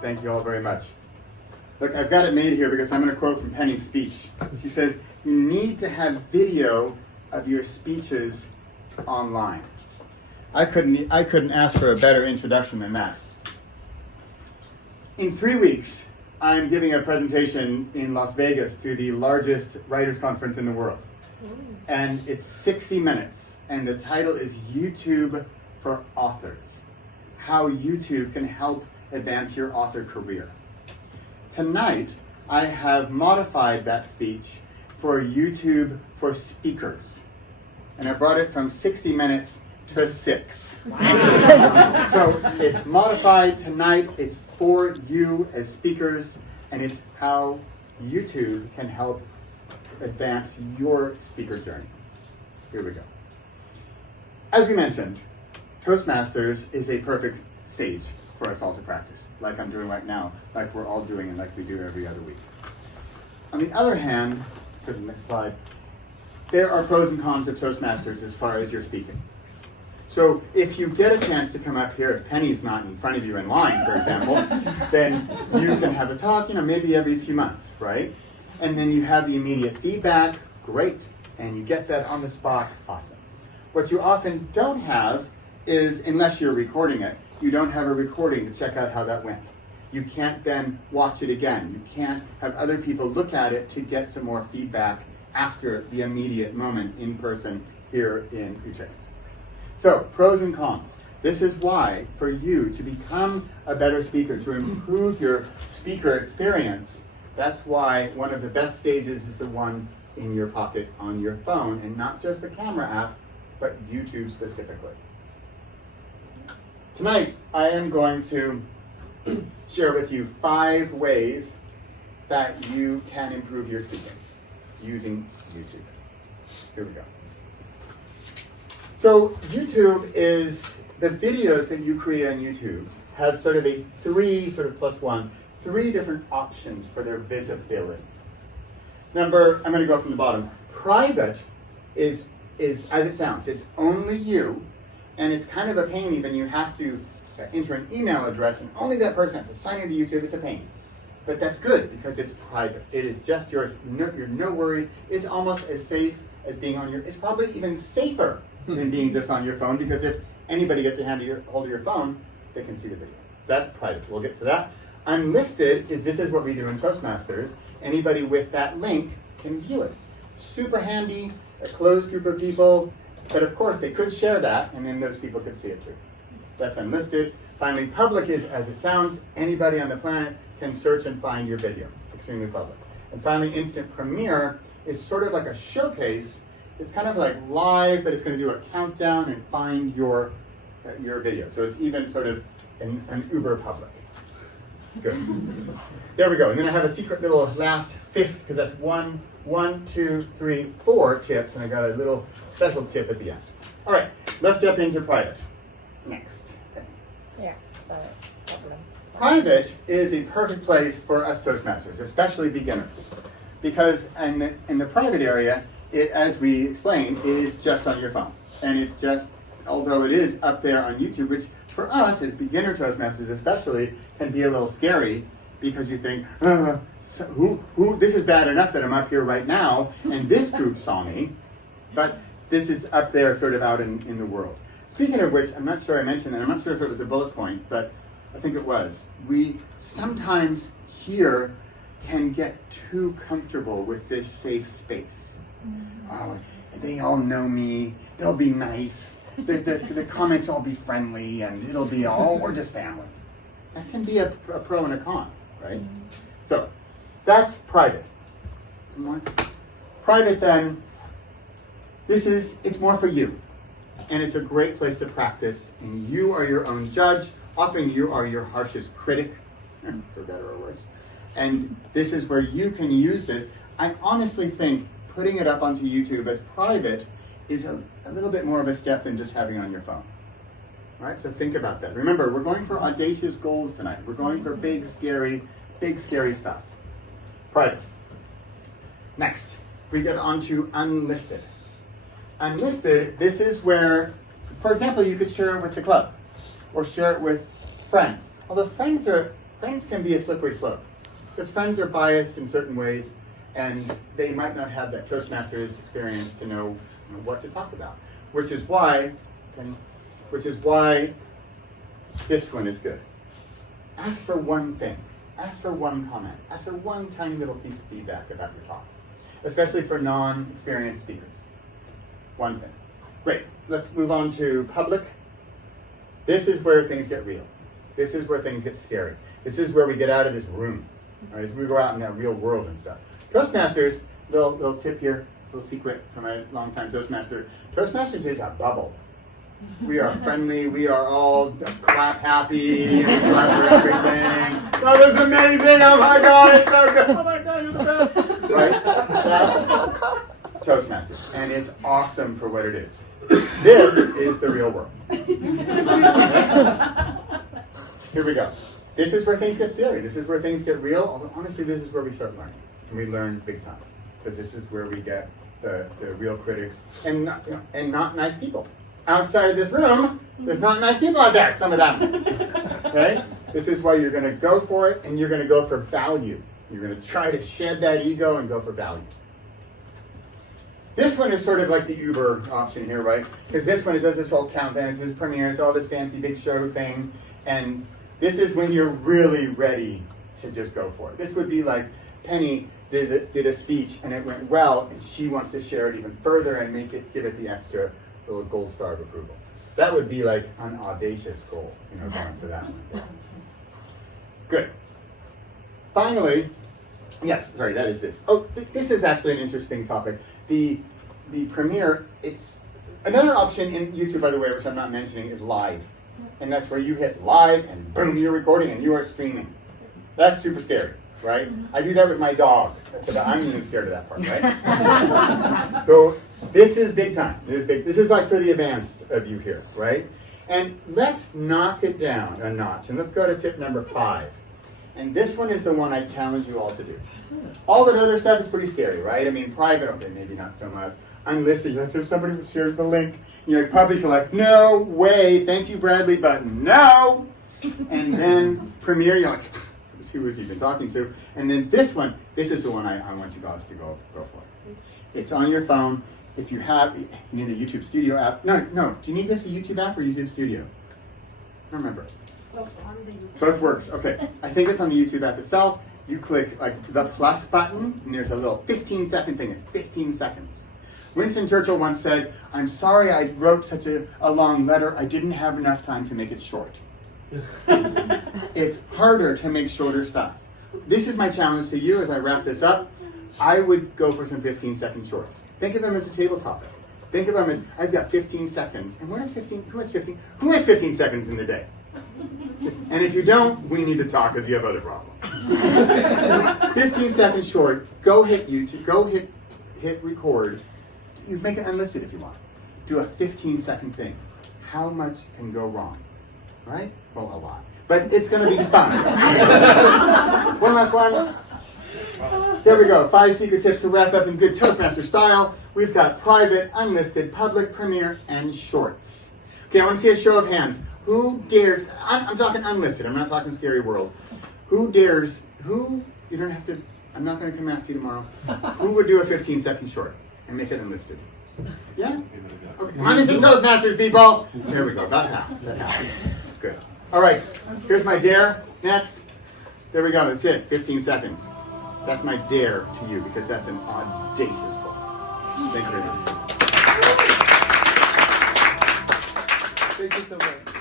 Thank you all very much. Look, I've got it made here because I'm going to quote from Penny's speech. She says, you need to have video of your speeches online. I couldn't ask for a better introduction than that. In 3 weeks, I'm giving a presentation in Las Vegas to the largest writers' conference in the world. And it's 60 minutes, and the title is YouTube for Authors. How YouTube can help advance your author career. Tonight, I have modified that speech for YouTube for Speakers. And I brought it from 60 minutes to 6. So it's modified tonight, it's for you as speakers, and it's how YouTube can help advance your speaker journey. Here we go. As we mentioned, Toastmasters is a perfect stage for us all to practice, like I'm doing right now, like we're all doing and like we do every other week. On the other hand, for the next slide, there are pros and cons of Toastmasters as far as your speaking. So if you get a chance to come up here, if Penny's not in front of you in line, for example, then you can have a talk, maybe every few months, right? And then you have the immediate feedback, great. And you get that on the spot, awesome. What you often don't have is, unless you're recording it, you don't have a recording to check out how that went. You can't then watch it again. You can't have other people look at it to get some more feedback after the immediate moment in person here in Utrecht. So, pros and cons. This is why, for you to become a better speaker, to improve your speaker experience, that's why one of the best stages is the one in your pocket on your phone, and not just the camera app, but YouTube specifically. Tonight, I am going to share with you 5 ways that you can improve your speaking using YouTube. Here we go. So YouTube is, the videos that you create on YouTube have sort of a 3 different options for their visibility. I'm going to go from the bottom. Private is as it sounds. It's only you, and it's kind of a pain even. You have to enter an email address, and only that person has to sign into YouTube. It's a pain. But that's good because it's private. It is just yours. You're no worries. It's almost as safe as being on your, it's probably even safer than being just on your phone, because if anybody gets a hold of your phone, they can see the video. That's private. We'll get to that. Unlisted this is what we do in Toastmasters. Anybody with that link can view it. Super handy, a closed group of people, but of course they could share that, and then those people could see it too. That's unlisted. Finally, public is as it sounds. Anybody on the planet can search and find your video. Extremely public. And finally, instant premiere is sort of like a showcase. It's kind of like live, but it's going to do a countdown and find your video. So it's even sort of an uber public. Good. There we go. And then I have a secret little last 5th, because that's 1, 2, 3, 4 tips, and I got a little special tip at the end. All right, let's jump into private. Next. Yeah, sorry. Problem. Private is a perfect place for us Toastmasters, especially beginners, because in the private area, it, as we explained, is just on your phone. And it's just, although it is up there on YouTube, which for us as beginner Toastmasters especially can be a little scary, because you think, this is bad enough that I'm up here right now, and this group saw me, but this is up there sort of out in the world. Speaking of which, I'm not sure I mentioned that, I'm not sure if it was a bullet point, but I think it was. We sometimes here can get too comfortable with this safe space. Oh, they all know me, they'll be nice, the comments all be friendly, and it'll be all, we're just family. That can be a pro and a con, right? So, that's private. More. Private then, it's more for you. And it's a great place to practice, and you are your own judge. Often you are your harshest critic, for better or worse. And this is where you can use this. I honestly think putting it up onto YouTube as private is a little bit more of a step than just having it on your phone. All right, so think about that. Remember, we're going for audacious goals tonight. We're going for big, scary stuff. Private. Next, we get on to unlisted. Unlisted, this is where, for example, you could share it with the club or share it with friends. Although friends are friends can be a slippery slope. Because friends are biased in certain ways, and they might not have that Toastmasters experience to know what to talk about. Which is why this one is good. Ask for one thing. Ask for one comment. Ask for one tiny little piece of feedback about your talk, especially for non-experienced speakers. One thing. Great. Let's move on to public. This is where things get real. This is where things get scary. This is where we get out of this room. Right? As we go out in that real world and stuff. Toastmasters, little tip here, little secret from a long-time Toastmaster. Toastmasters is a bubble. We are friendly. We are all clap happy. We clap for everything. That was amazing. Oh my God, it's so good. Oh my God, you're the best. Right? That's Toastmasters, and it's awesome for what it is. This is the real world. Here we go. This is where things get serious. This is where things get real. Although honestly, this is where we start learning, and we learn big time, because this is where we get the real critics and not nice people. Outside of this room, there's not nice people out there. Some of them. Okay. This is why you're going to go for it, and you're going to go for value. You're going to try to shed that ego and go for value. This one is sort of like the Uber option here, right? Because this one, it does this whole countdown, it's this premiere, it's all this fancy big show thing, and this is when you're really ready to just go for it. This would be like Penny did a speech, and it went well, and she wants to share it even further and give it the extra little gold star of approval. That would be like an audacious goal, going for that one. Yeah. Good. Finally, yes, sorry, that is this. Oh, this is actually an interesting topic. The premiere, it's another option in YouTube, by the way, which I'm not mentioning, is live. And that's where you hit live and boom, you're recording and you are streaming. That's super scary, right? I do that with my dog. I'm even scared of that part, right? So this is big time. This is big. This is like for the advanced of you here, right? And let's knock it down a notch. And let's go to tip number 5. And this one is the one I challenge you all to do. All that other stuff is pretty scary, right? I mean, private, okay, maybe not so much. Unlisted, if somebody shares the link, public, you're like, no way, thank you, Bradley, but no! And then premiere, you're like, who was he been talking to? And then this one, this is the one I want you guys to go for. It's on your phone. If you need the YouTube Studio app. No, do you need this a YouTube app or YouTube Studio? I don't remember. Both works, okay. I think it's on the YouTube app itself. You click like the plus button, and there's a little 15-second thing. It's 15 seconds. Winston Churchill once said, "I'm sorry I wrote such a long letter. I didn't have enough time to make it short." It's harder to make shorter stuff. This is my challenge to you as I wrap this up. I would go for some 15-second shorts. Think of them as a table topic. Think of them as, I've got 15 seconds. And what is 15? Who has 15? Who has 15 seconds in the day? And if you don't, we need to talk because you have other problems. 15 seconds short, go hit YouTube, go hit record. You make it unlisted if you want. Do a 15-second thing. How much can go wrong? Right? Well, a lot. But it's going to be fun. One last one. There we go. 5 speaker tips to wrap up in good Toastmaster style. We've got private, unlisted, public, premiere, and shorts. Okay, I want to see a show of hands. Who dares, I'm talking unlisted, I'm not talking scary world. Who dares, you don't have to, I'm not going to come after you tomorrow. Who would do a 15-second short and make it unlisted? Yeah? Okay. Unlisted Toastmasters, people! There we go, about half. Good. All right, here's my dare. Next. There we go, that's it, 15 seconds. That's my dare to you because that's an audacious goal. Thank you very much. Thank you so much.